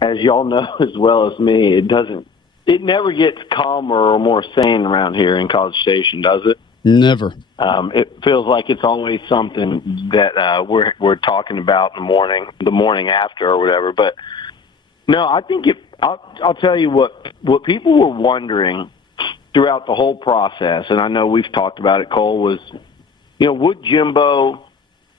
as y'all know as well as me, it never gets calmer or more sane around here in College Station, does it? Never. It feels like it's always something that we're talking about in the morning after or whatever. But no, I think I'll tell you what people were wondering throughout the whole process, and I know we've talked about it, Cole, was, would Jimbo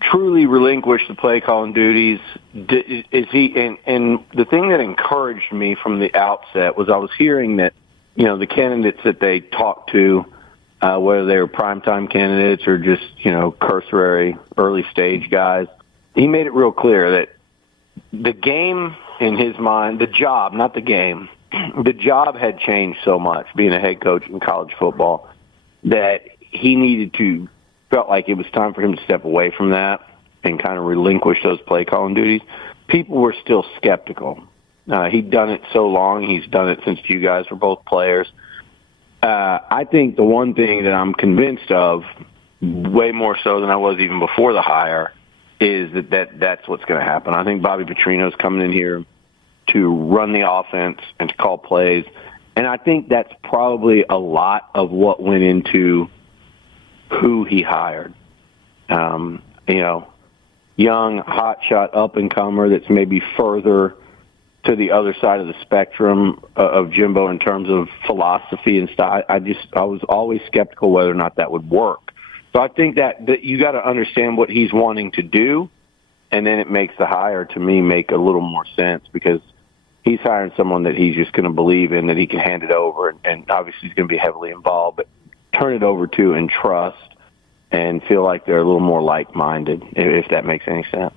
truly relinquish the play calling duties? Is he? And the thing that encouraged me from the outset was I was hearing that, the candidates that they talked to, whether they were primetime candidates or just, cursory early stage guys, he made it real clear that the game in his mind, the job, not the game, the job had changed so much being a head coach in college football that he felt like it was time for him to step away from that and kind of relinquish those play calling duties. People were still skeptical. He'd done it so long. He's done it since you guys were both players. I think the one thing that I'm convinced of, way more so than I was even before the hire, is that's what's going to happen. I think Bobby Petrino is coming in here to run the offense and to call plays. And I think that's probably a lot of what went into who he hired. Young, hotshot, up-and-comer that's maybe further to the other side of the spectrum of Jimbo in terms of philosophy and style. I was always skeptical whether or not that would work. So I think that you got to understand what he's wanting to do, and then it makes the hire, to me, make a little more sense because he's hiring someone that he's just going to believe in, that he can hand it over, and obviously he's going to be heavily involved, but turn it over to and trust and feel like they're a little more like-minded, if that makes any sense.